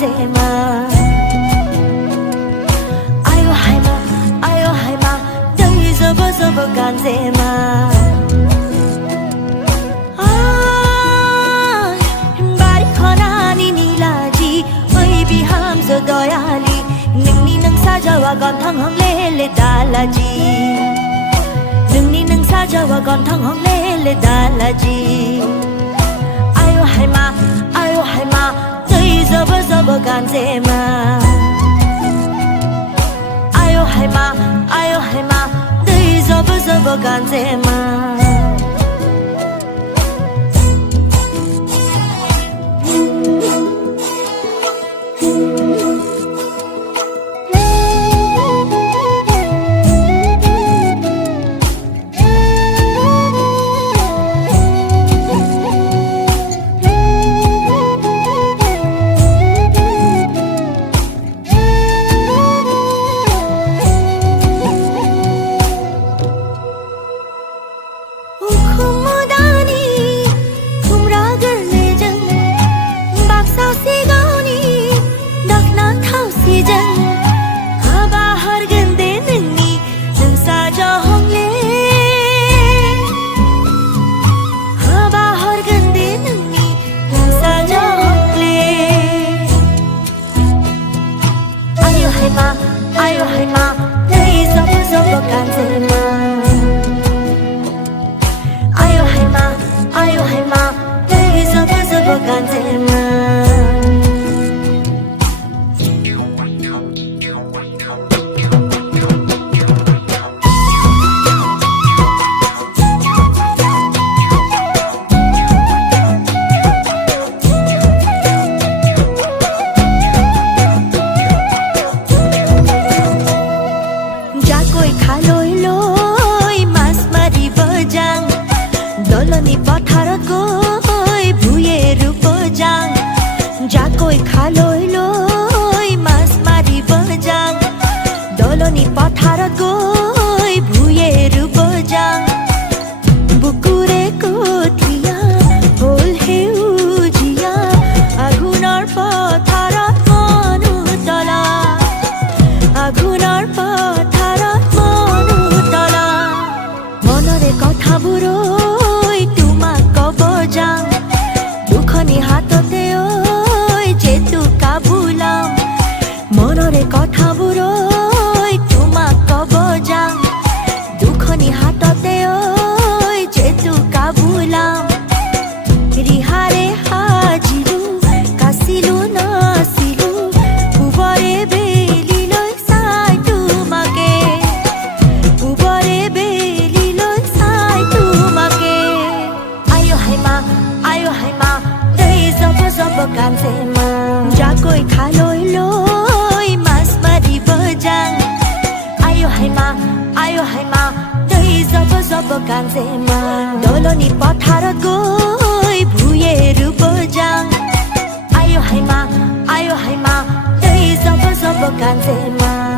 ganzema ayo haima dai zobo zobo ganzema bari khonani nilaji oi biham zo doyali ningni nang sajawa gon thang hong le dalaji ningni nang sajawa gon thang hong le dalaji ayo haima dai zobo zobo ganzema ayo haima dai zobo zobo ganzema ayo haima dai zobo zobo ganzema ayo haima dai zobo zobo ganzema doloni patharat goi bhuyeru bojang jakoi khaloi loi mas mari bojang doloni patharat goi bhuyeru bojang bukure kothia hol heujia agunor patharat manu tala agunor patharat manu tala monore kotha buro হাততে ওই যেতু কাবুলাম মনরে কথা বুড়ই তোমাক কব যাং দুখনি হাততে ওই যেতু কাবুলাম রিহারে হাজিলু কাছিলু নাছিলু উবরে বেলি লৈ চাই তোমাকে উবরে বেলি লৈ চাই তোমাকে আয়ো হাইমা zobo zobo ganzema jakoi khaloi loi mas mari bojang ayo haima dai zobo zobo ganzema doloni patharat goi bhuyeru bojang ayo haima dai zobo zobo ganzema